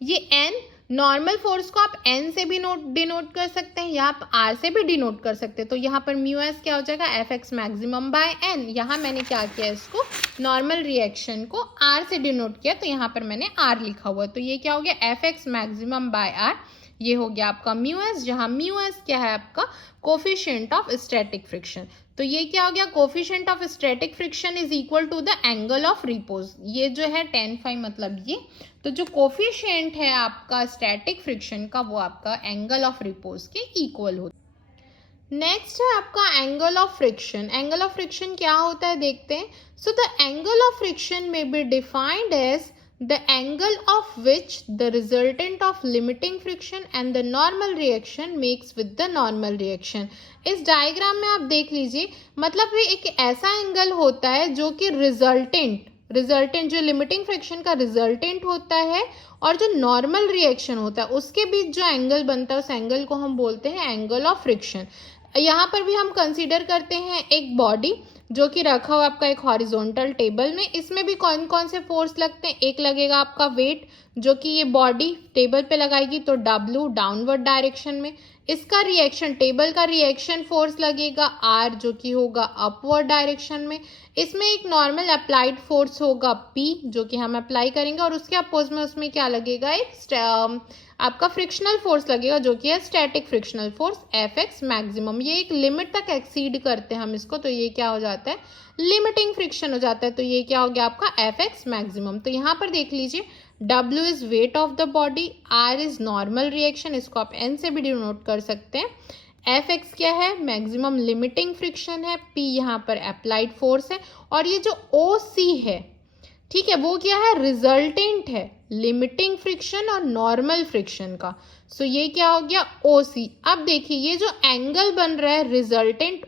ये n नॉर्मल फोर्स को आप n से भी डिनोट कर सकते हैं या आप r से भी डिनोट कर सकते हैं। तो यहाँ पर म्यू एस क्या हो जाएगा, F x maximum bye n। यहाँ मैंने क्या किया, इसको नॉर्मल रिएक्शन को r से डिनोट किया, तो यहाँ पर मैंने r लिखा हुआ है। तो ये क्या हो गया, F x maximum bye r, ये हो गया आपका म्यू एस, जहाँ म्यू एस क्या है आपका कोफिशिएंट ऑफ स्टैटिक फ्रिक्शन। तो ये क्या हो गया, coefficient of static friction is equal to the angle of repose, ये जो है tan फाई मतलब ये। तो जो कोफिशिएंट है आपका स्टैटिक फ्रिक्शन का वो आपका एंगल ऑफ रिपोज के इक्वल होता है। नेक्स्ट है आपका angle of friction. Angle of friction क्या होता है देखते हैं। So the angle of friction may be defined as the angle of which the resultant of limiting friction and the normal reaction makes with the normal reaction। इस diagram में आप देख लीजिए, मतलब ये एक ऐसा एंगल होता है जो कि रिजल्टेंट जो लिमिटिंग फ्रिक्शन का रिजल्टेंट होता है और जो नॉर्मल रिएक्शन होता है उसके बीच जो एंगल बनता है उस एंगल को हम बोलते हैं एंगल ऑफ फ्रिक्शन। यहाँ पर भी हम कंसीडर करते हैं एक बॉडी जो कि रखा हुआ आपका एक हॉरिजॉन्टल टेबल में। इसमें भी कौन कौन से फोर्स लगते हैं, एक लगेगा आपका वेट जो कि ये बॉडी टेबल पे लगाएगी तो W डाउनवर्ड डायरेक्शन में। इसका रिएक्शन, टेबल का रिएक्शन फोर्स लगेगा R जो कि होगा अपवर्ड डायरेक्शन में। इसमें एक नॉर्मल अप्लाइड फोर्स होगा P जो कि हम अप्लाई करेंगे, और उसके अपोज में उसमें क्या लगेगा, एक आपका फ्रिक्शनल फोर्स लगेगा जो कि है static frictional force Fx maximum. ये एक लिमिट तक एक्सीड करते हैं हम इसको, तो ये क्या हो जाता है, लिमिटिंग फ्रिक्शन हो जाता है। तो ये क्या हो गया आपका Fx मैक्सिमम। तो यहाँ पर देख लीजिए, W is weight of the body, R is normal reaction, इसको आप N से भी डिनोट कर सकते हैं। Fx क्या है, मैक्सिमम लिमिटिंग फ्रिक्शन है, P यहाँ पर अप्लाइड फोर्स है, और ये जो OC है, ठीक है, वो क्या है, रिजल्टेंट है लिमिटिंग फ्रिक्शन और नॉर्मल फ्रिक्शन का। सो ये क्या हो गया, OC। अब देखिए ये जो एंगल बन रहा है रिजल्टेंट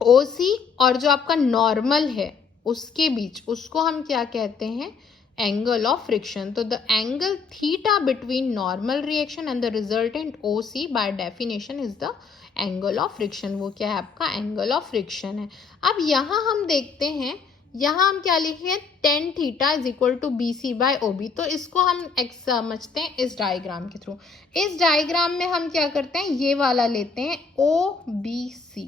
OC और जो आपका नॉर्मल है उसके बीच, उसको हम क्या कहते हैं, एंगल ऑफ फ्रिक्शन। तो the angle theta between normal reaction and the resultant OC by definition is the angle of friction. वो क्या है आपका एंगल ऑफ फ्रिक्शन है। अब यहाँ हम देखते हैं, यहाँ हम क्या लिखे हैं, tan theta is equal to BC by OB। तो इसको हम समझते हैं इस डायग्राम के थ्रू। इस डायग्राम में हम क्या करते हैं, ये वाला लेते हैं OBC।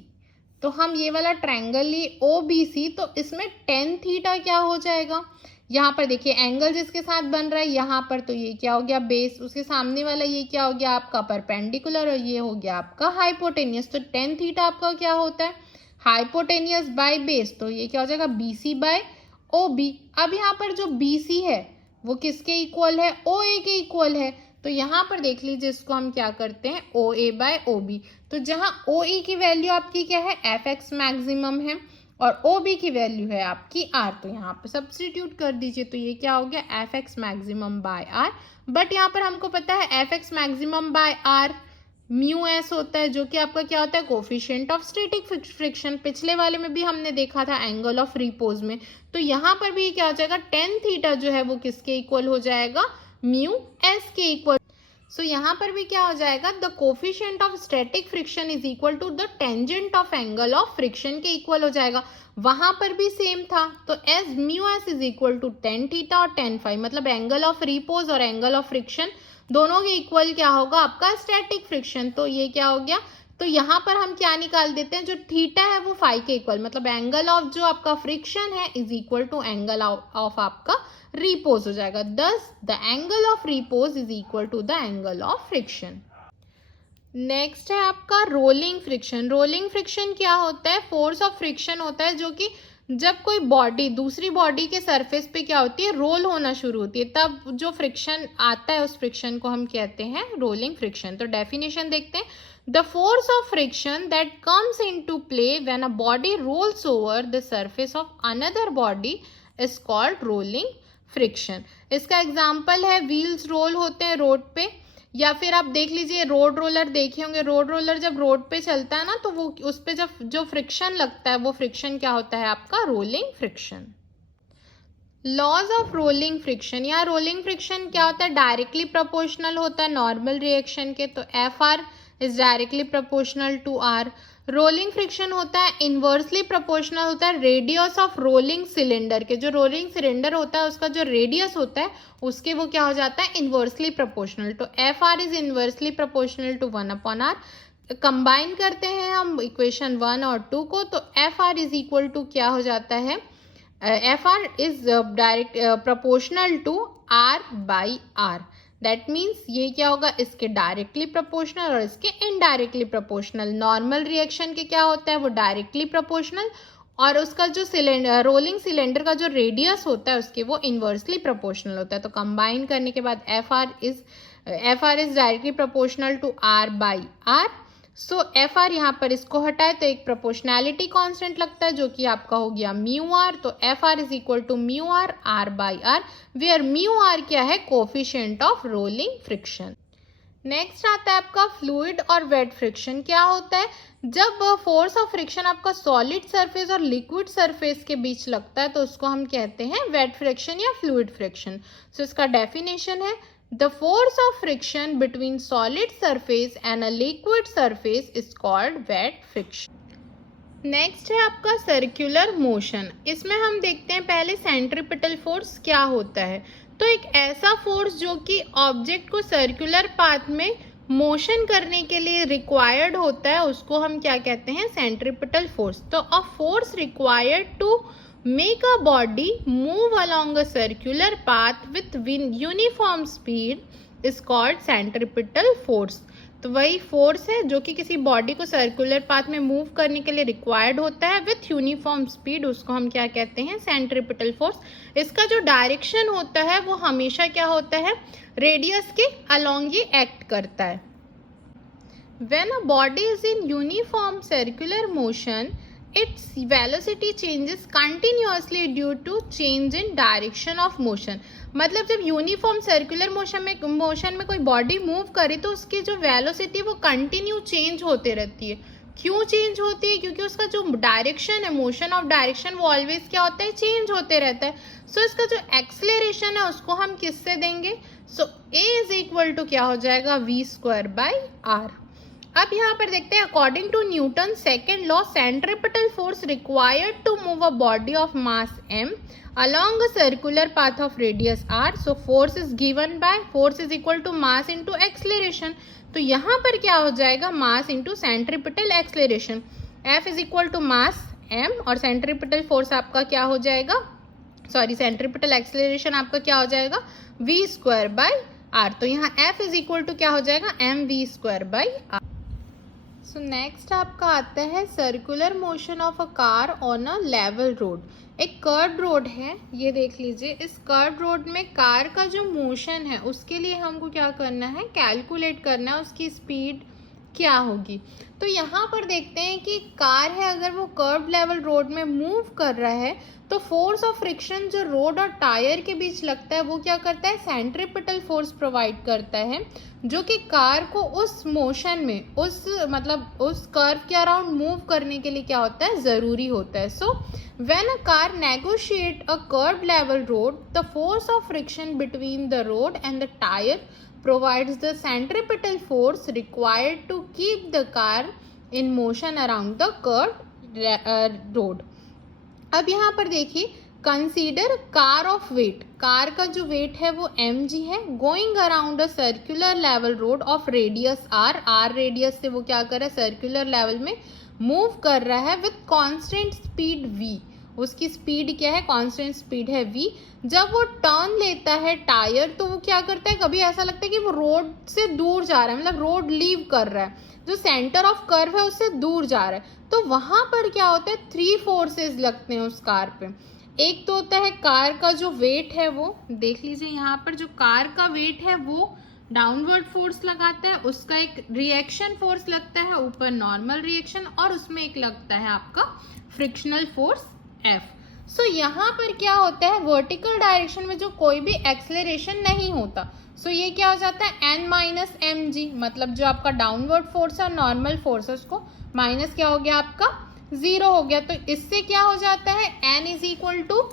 तो हम ये वाला ट्रायंगल लिए OBC, तो इसमें tan थीटा क्या हो जाएगा, यहाँ पर देखिए एंगल जिसके साथ बन रहा है यहाँ पर, तो ये क्या हो गया बेस, उसके सामने वाला ये क्या हो गया आपका परपेंडिकुलर, और ये हो गया आपका हाइपोटेनियस। तो tan थीटा आपका क्या होता है, हाइपोटेनियस बाय बेस, तो ये क्या हो जाएगा BC बाय OB। अब यहाँ पर जो BC है वो किसके इक्वल है, OA के इक्वल है। तो यहाँ पर देख लीजिए, इसको हम क्या करते हैं, OA बाय OB। तो जहाँ OE की वैल्यू आपकी क्या है, Fx मैक्सिमम है, और OB की वैल्यू है आपकी R। तो यहाँ पर सब्स्टिट्यूट कर दीजिए, तो ये क्या हो गया, Fx maximum bye R। But यहाँ पर हमको पता है Fx maximum bye R mu S होता है, जो कि आपका क्या होता है, कोफिशिएंट ऑफ स्टैटिक फ्रिक्शन। पिछले वाले में भी हमने देखा था एंगल ऑफ रिपोज में। तो यहाँ पर भी क्या हो जाएगा, tan थीटा जो है वो किसके इक्वल हो जाएगा, म्यू एस के इक्वल। सो यहाँ पर भी क्या हो जाएगा, the coefficient of static friction is equal to the tangent of angle of friction के इक्वल हो जाएगा। वहां पर भी सेम था, तो as mu S is equal to tan theta और tan फाई, मतलब एंगल ऑफ रिपोज और एंगल ऑफ फ्रिक्शन दोनों के इक्वल क्या होगा आपका स्टैटिक फ्रिक्शन। तो ये क्या हो गया, तो यहाँ पर हम क्या निकाल देते हैं, जो थीटा है वो फाई के इक्वल, मतलब एंगल ऑफ जो आपका फ्रिक्शन है is equal to angle of आपका रिपोज हो जाएगा। Thus the angle of repose is equal to the angle of friction. Next है आपका रोलिंग फ्रिक्शन। रोलिंग फ्रिक्शन क्या होता है, फोर्स ऑफ फ्रिक्शन होता है जो कि जब कोई बॉडी दूसरी बॉडी के सरफेस पे क्या होती है, रोल होना शुरू होती है, तब जो फ्रिक्शन आता है उस फ्रिक्शन को हम कहते हैं रोलिंग फ्रिक्शन। तो डेफिनेशन देखते हैं, the force of friction that comes into play when a body rolls over the surface of another body is called rolling friction. इसका एग्जाम्पल है, व्हील्स रोल होते हैं रोड पे, या फिर आप देख लीजिए रोड रोलर देखे होंगे, रोड रोलर जब रोड पे चलता है ना, तो वो उस पे जब जो फ्रिक्शन लगता है वो फ्रिक्शन क्या होता है आपका rolling friction. Laws of rolling friction, या रोलिंग फ्रिक्शन क्या होता है, डायरेक्टली प्रोपोर्शनल होता है नॉर्मल रिएक्शन के, तो Fr is directly proportional to R। Rolling friction होता है इन्वर्सली प्रोपोर्शनल होता है रेडियस ऑफ रोलिंग सिलेंडर के, जो रोलिंग सिलेंडर होता है उसका जो रेडियस होता है उसके वो क्या हो जाता है, इन्वर्सली प्रोपोर्शनल। तो Fr is inversely proportional to 1/R। Combine करते हैं हम इक्वेशन 1 और 2 को, तो Fr इज इक्वल टू क्या हो जाता है, Fr is direct proportional to R by R। That means ये क्या होगा, इसके डायरेक्टली प्रोपोर्शनल और इसके इनडायरेक्टली प्रोपोर्शनल। नॉर्मल रिएक्शन के क्या होता है, वो डायरेक्टली प्रोपोर्शनल, और उसका जो सिलेंडर रोलिंग सिलेंडर का जो रेडियस होता है उसके वो इन्वर्सली प्रोपोर्शनल होता है। तो कंबाइन करने के बाद Fr is directly proportional to R by R। So Fr यहाँ पर इसको हटाए तो एक प्रोपोर्शनैलिटी कांस्टेंट लगता है जो कि आपका हो गया म्यू आर। तो Fr is equal to mu r R by R, where mu r क्या है, coefficient of rolling friction. Next आता है आपका फ्लूइड और वेट फ्रिक्शन। क्या होता है, जब फोर्स ऑफ फ्रिक्शन आपका सॉलिड सरफेस और लिक्विड सरफेस के बीच लगता है तो उसको हम कहते हैं वेट फ्रिक्शन या फ्लूइड फ्रिक्शन। सो इसका डेफिनेशन है, the force of friction between solid surface and a liquid surface is called wet friction. Next है आपका सर्कुलर मोशन। इसमें हम देखते हैं पहले सेंट्रीपिटल फोर्स क्या होता है। तो एक ऐसा फोर्स जो कि ऑब्जेक्ट को सर्कुलर पाथ में मोशन करने के लिए रिक्वायर्ड होता है, उसको हम क्या कहते हैं, सेंट्रीपिटल फोर्स। तो a force required to make a body move along a circular path with uniform speed is called centripetal force. तो वही फोर्स है जो कि किसी बॉडी को सर्कुलर पाथ में मूव करने के लिए रिक्वायर्ड होता है विथ यूनिफॉर्म स्पीड, उसको हम क्या कहते हैं, सेंट्रीपिटल फोर्स। इसका जो डायरेक्शन होता है वो हमेशा क्या होता है, रेडियस के अलोंग ये एक्ट करता है। When a body is in uniform circular motion, its velocity changes continuously due to change in direction of motion। मतलब जब यूनिफॉर्म सर्कुलर मोशन में कोई बॉडी मूव करे तो उसकी जो वेलोसिटी वो कंटिन्यू चेंज होते रहती है। क्यों चेंज होती है? क्योंकि उसका जो डायरेक्शन है, मोशन ऑफ डायरेक्शन, वो ऑलवेज क्या होता है, चेंज होते रहता है। सो इसका जो एक्सेलरेशन है उसको हम किससे देंगे? सो ए इज इक्वल टू क्या हो जाएगा, वी स्क्वायर बाई आर। अब यहाँ पर देखते हैं, according to Newton second law, centripetal force required to move a body of mass m along a circular path of radius r, so force is given by force is equal to mass into acceleration। तो यहाँ पर क्या हो जाएगा, mass into centripetal acceleration. F is equal to mass m और centripetal force आपका क्या हो जाएगा, सेंट्रीपिटल एक्सलेरेशन आपका क्या हो जाएगा, v स्क्वायर बाई r। तो यहाँ F इज इक्वल टू क्या हो जाएगा, mv square by r। So next आपका आता है circular motion of a car on a level road. एक कर्व रोड है, ये देख लीजिए। इस कर्व रोड में कार का जो मोशन है उसके लिए हमको क्या करना है, कैलकुलेट करना है उसकी स्पीड क्या होगी। तो यहाँ पर देखते हैं कि कार है, अगर वो कर्व लेवल रोड में मूव कर रहा है तो फोर्स ऑफ फ्रिक्शन जो रोड और टायर के बीच लगता है वो क्या करता है, सेंट्रीपिटल फोर्स प्रोवाइड करता है, जो कि कार को उस मोशन में, उस कर्व के अराउंड मूव करने के लिए क्या होता है, ज़रूरी होता है। So when a car negotiate a curve level road, the force of friction between the road and the tyre provides the centripetal force required to keep the car in motion around the curved road। अब यहाँ पर देखिए, consider car of weight. Car का जो weight है वो mg है, going around a circular level road of radius r radius से वो क्या कर रहा है, सर्कुलर लेवल में मूव कर रहा है विथ कांस्टेंट स्पीड v। उसकी स्पीड क्या है, कांस्टेंट स्पीड है v। जब वो टर्न लेता है टायर तो वो क्या करता है, कभी ऐसा लगता है कि वो रोड से दूर जा रहा है, मतलब रोड लीव कर रहा है, जो सेंटर ऑफ कर्व है उससे दूर जा रहा है। तो वहां पर क्या होता है, 3 फोर्सेस लगते हैं उस कार पे। एक तो होता है कार का जो वेट है, वो देख लीजिए यहाँ पर, जो कार का वेट है वो डाउनवर्ड फोर्स लगाता है, उसका एक रिएक्शन फोर्स लगता है ऊपर, नॉर्मल रिएक्शन, और उसमें एक लगता है आपका फ्रिक्शनल फोर्स F। सो यहाँ पर क्या होता है, वर्टिकल डायरेक्शन में जो कोई भी एक्सेलरेशन नहीं होता, सो ये क्या हो जाता है, n माइनस एम जी, मतलब जो आपका डाउनवर्ड फोर्स है, नॉर्मल फोर्स है, उसको माइनस क्या हो गया, आपका 0 हो गया। तो इससे क्या हो जाता है, n is equal to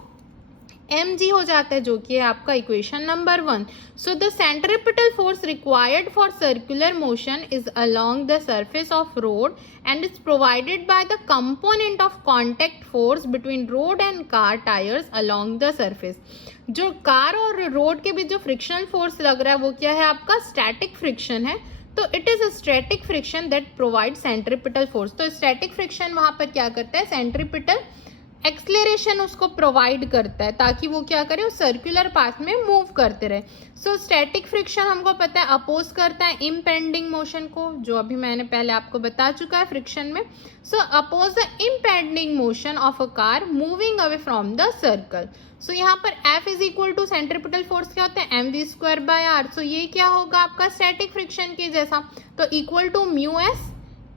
mg हो जाता है, जो कि है आपका equation number 1। So the centripetal force required for circular motion is along the surface of road and is provided by the component of contact force between road and car tyres along the surface. जो car और road के बीच जो friction force लग रहा है वो क्या है, आपका स्टैटिक फ्रिक्शन है। तो it is a static friction that provide centripetal force. तो स्टैटिक फ्रिक्शन वहां पर क्या करता है, सेंट्रीपिटल एक्सलेरेशन उसको प्रोवाइड करता है, ताकि वो क्या करे, उस सर्कुलर पाथ में मूव करते रहे। सो स्टैटिक फ्रिक्शन हमको पता है अपोज करता है इम्पेंडिंग मोशन को, जो अभी मैंने पहले आपको बता चुका है फ्रिक्शन में। So oppose the impending motion of a car moving away from the circle. So यहाँ पर F is equal to centripetal force क्या होता है, mv square by r। So ये क्या होगा आपका स्टैटिक फ्रिक्शन के जैसा, तो equal to mu S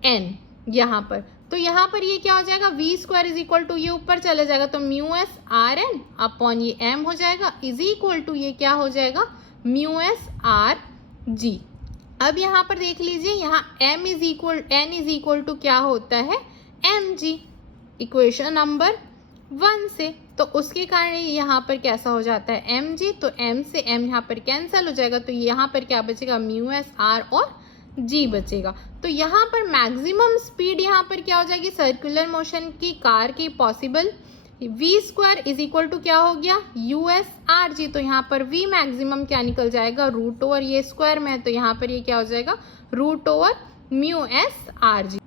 N यहाँ पर। तो यहाँ पर ये क्या हो जाएगा, v square is equal to, ये ऊपर चले जाएगा तो mu S r n upon ये m हो जाएगा, इज इक्वल टू ये क्या हो जाएगा, म्यू एस आर जी। अब यहाँ पर देख लीजिए, यहाँ n इज इक्वल टू क्या होता है, mg, इक्वेशन नंबर 1 से। तो उसके कारण यहाँ पर कैसा हो जाता है mg, तो m से m यहाँ पर कैंसिल हो जाएगा, तो यहाँ पर क्या बचेगा म्यू एस r और g बचेगा। तो यहाँ पर मैक्सिमम स्पीड यहाँ पर क्या हो जाएगी सर्कुलर मोशन की कार की possible v square is equal to क्या हो गया यू एस आर जी। तो यहाँ पर v मैक्सिमम क्या निकल जाएगा रूट ओवर ये स्क्वायर में है, तो यहाँ पर ये क्या हो जाएगा root over mu S R G.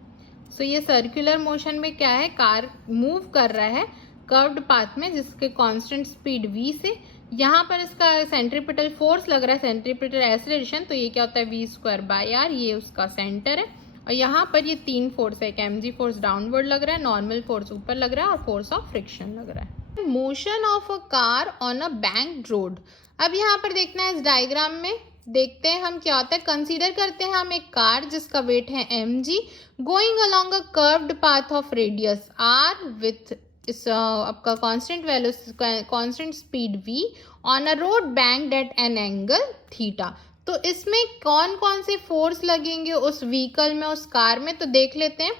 So ये सर्कुलर मोशन में क्या है कार मूव कर रहा है कर्व्ड पाथ में जिसके कांस्टेंट स्पीड v से। यहाँ पर इसका सेंट्रीपिटल फोर्स लग रहा है सेंट्रीपिटल एक्सेलरेशन, तो ये क्या होता है v स्क्वायर बाय आर, ये उसका सेंटर है। और यहाँ पर ये तीन फोर्स है, एक mg फोर्स डाउनवर्ड लग रहा है, नॉर्मल फोर्स ऊपर लग रहा है और फोर्स ऑफ फ्रिक्शन लग रहा है। Motion of a car on a banked road. अब यहाँ पर देखना है इस डायग्राम में, देखते हैं हम क्या होता है। कंसीडर करते हैं हम एक कार जिसका वेट है mg going along a curved path of radius r with इस आपका constant value constant speed v on a road banked eight an angle theta. तो इसमें कौन कौन से फोर्स लगेंगे उस व्हीकल में उस कार में, तो देख लेते हैं।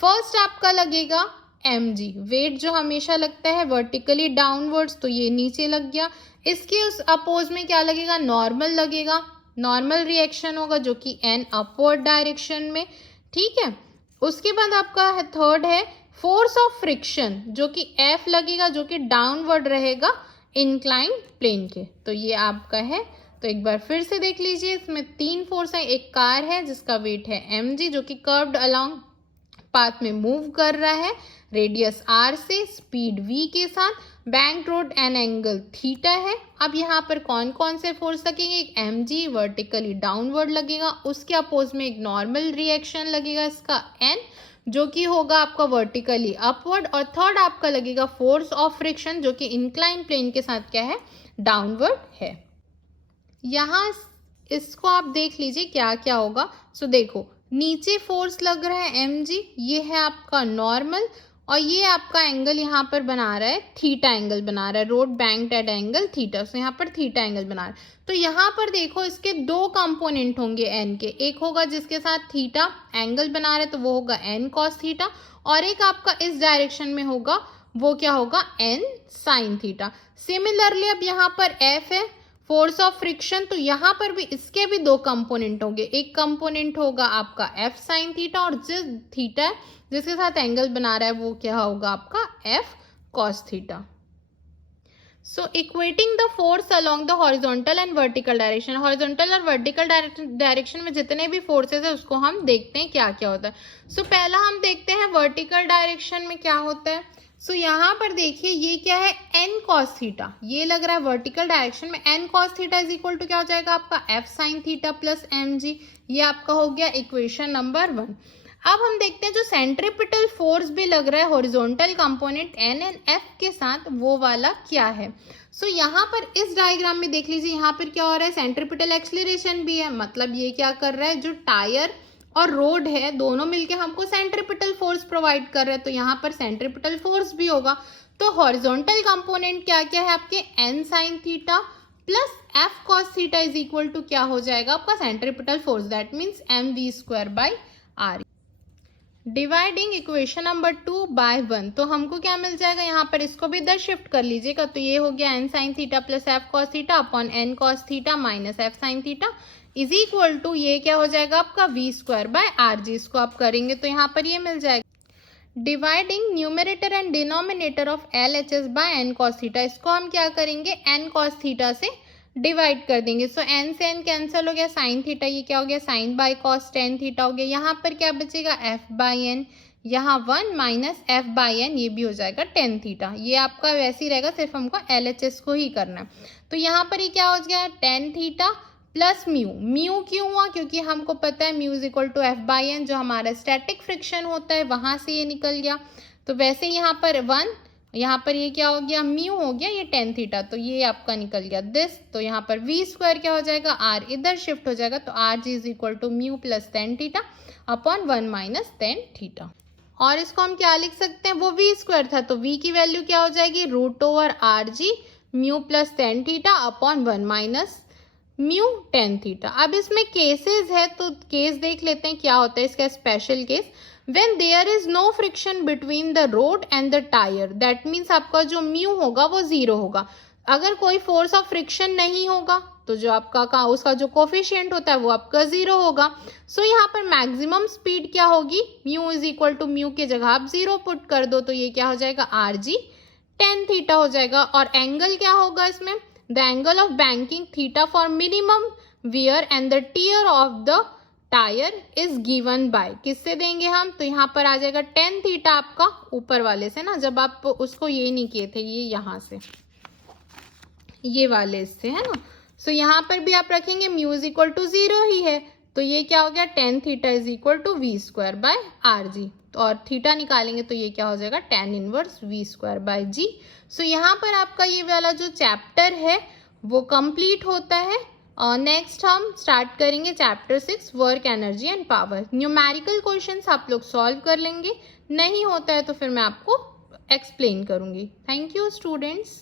फर्स्ट आपका लगेगा mg, वेट जो हमेशा लगता है वर्टिकली डाउनवर्ड्स, तो ये नीचे लग गया। इसके उस अपोज में क्या लगेगा नॉर्मल लगेगा, नॉर्मल रिएक्शन होगा जो कि n अपवर्ड डायरेक्शन में, ठीक है। उसके बाद आपका थर्ड है फोर्स ऑफ फ्रिक्शन जो कि F लगेगा जो कि डाउनवर्ड रहेगा इंक्लाइन प्लेन के, तो ये आपका है। तो एक बार फिर से देख लीजिए, इसमें तीन फोर्स है। एक कार है जिसका वेट है mg जो कि कर्व्ड अलोंग पाथ में मूव कर रहा है रेडियस r से स्पीड v के साथ, bank road an angle theta है। अब यहाँ पर कौन कौन से फोर्स लगेंगे, एक mg वर्टिकली डाउनवर्ड लगेगा, उसके अपोज में एक नॉर्मल रिएक्शन लगेगा इसका n जो कि होगा आपका वर्टिकली अपवर्ड, और थर्ड आपका लगेगा फोर्स ऑफ फ्रिक्शन जो कि इंक्लाइन प्लेन के साथ क्या है डाउनवर्ड है। यहाँ इसको आप देख लीजिए क्या क्या होगा। सो देखो नीचे फोर्स लग रहा है mg, ये है आपका नॉर्मल, और ये आपका एंगल यहाँ पर बना रहा है थीटा एंगल बना रहा है, road banked eight angle theta, तो यहाँ पर थीटा एंगल बना रहा है। तो यहाँ पर देखो इसके दो कंपोनेंट होंगे n के, एक होगा जिसके साथ थीटा एंगल बना रहा है तो वो होगा n cos थीटा, और एक आपका इस डायरेक्शन में होगा वो क्या होगा n sin थीटा। सिमिलरली अब यहाँ पर F है फोर्स ऑफ फ्रिक्शन, तो यहाँ पर भी इसके भी दो कंपोनेंट होंगे, एक कंपोनेंट होगा आपका F sin थीटा और जिस थीटा है जिसके साथ एंगल बना रहा है वो क्या होगा आपका F cos theta. So equating the force along the horizontal and vertical direction, horizontal और वर्टिकल डायरेक्शन में जितने भी फोर्सेस है उसको हम देखते हैं क्या क्या होता है। सो पहला हम देखते हैं वर्टिकल डायरेक्शन में क्या होता है। सो यहाँ पर देखिए ये क्या है n cos थीटा, ये लग रहा है वर्टिकल डायरेक्शन में n cos theta is equal to क्या हो जाएगा आपका F sin theta plus mg, ये आपका हो गया इक्वेशन नंबर 1। अब हम देखते हैं जो सेंट्रीपिटल फोर्स भी लग रहा है horizontal component n and f के साथ, वो वाला क्या है। सो यहाँ पर इस डायग्राम में देख लीजिए यहाँ पर क्या हो रहा है सेंट्रीपिटल एक्सीलरेशन भी है, मतलब ये क्या कर रहा है जो टायर और रोड है दोनों मिलके हमको सेंट्रीपिटल फोर्स प्रोवाइड कर रहे हैं, तो यहाँ पर सेंट्रीपिटल फोर्स भी होगा। तो हॉरिजॉन्टल कंपोनेंट क्या क्या है आपके n sin theta plus F cos theta is equal to क्या हो जाएगा आपका centripetal force, that means mv square by r। Dividing equation number 2 by 1, तो हमको क्या मिल जाएगा यहाँ पर, इसको भी इधर शिफ्ट कर लीजिएगा, तो ये हो गया n sin theta plus F cos theta upon n cos theta minus F sin theta is equal to ये क्या हो जाएगा आपका v square by r g. इसको आप करेंगे तो यहाँ पर ये मिल जाएगा। Dividing numerator and denominator of LHS by n cos theta, इसको हम क्या करेंगे n cos थीटा से डिवाइड कर देंगे। सो n से n कैंसिल हो गया, साइन थीटा ये क्या हो गया sine by cos tan theta हो गया। यहाँ पर क्या बचेगा f बाई एन, यहाँ 1 माइनस f बाई एन, ये भी हो जाएगा टेन थीटा। ये आपका वैसे ही रहेगा, सिर्फ हमको LHS को ही करना है। तो यहाँ पर ये क्या हो गया tan theta plus mu, mu क्यों हुआ क्योंकि हमको पता है mu is equal to f by n, जो हमारा स्टैटिक फ्रिक्शन होता है वहाँ से ये निकल गया। तो वैसे यहाँ पर 1, यहाँ पर ये क्या हो गया म्यू हो गया, ये टेन थीटा, तो ये आपका निकल गया दिस। तो यहाँ पर v स्क्वायर क्या हो जाएगा r इधर शिफ्ट हो जाएगा, तो r g is equal to mu plus tan theta upon 1 minus tan theta. और इसको हम क्या लिख सकते हैं, वो v स्क्वायर था तो v की वैल्यू क्या हो जाएगी root over r g mu plus tan theta upon 1 minus mu tan theta. अब इसमें केसेस है तो केस देख लेते हैं क्या होता है इसका special case. When there is no friction between the road and the tyre, that means आपका जो म्यू होगा वो 0 होगा। अगर कोई फोर्स ऑफ फ्रिक्शन नहीं होगा तो जो आपका उसका जो कोफिशिएंट होता है वो आपका 0 होगा। सो यहाँ पर मैक्सिमम स्पीड क्या होगी, mu is equal to mu की जगह आप 0 पुट कर दो तो ये क्या हो जाएगा RG tan थीटा हो जाएगा। और एंगल क्या होगा इसमें, the angle of banking theta for minimum wear and the tear of the tyre is given by, किससे देंगे हम, तो यहाँ पर आ जाएगा tan थीटा आपका ऊपर वाले से ना, जब आप उसको ये नहीं किए थे, ये यहाँ से ये वाले इससे है ना। सो यहाँ पर भी आप रखेंगे म्यू इज इक्वल टू 0 ही है, तो ये क्या हो गया tan theta is equal to V² by RG, और थीटा निकालेंगे तो ये क्या हो जाएगा tan inverse V² by G। So यहाँ पर आपका ये वाला जो चैप्टर है वो कंप्लीट होता है। और नेक्स्ट हम स्टार्ट करेंगे chapter 6 work energy and power. Numerical questions आप लोग सॉल्व कर लेंगे, नहीं होता है तो फिर मैं आपको एक्सप्लेन करूँगी। Thank you students.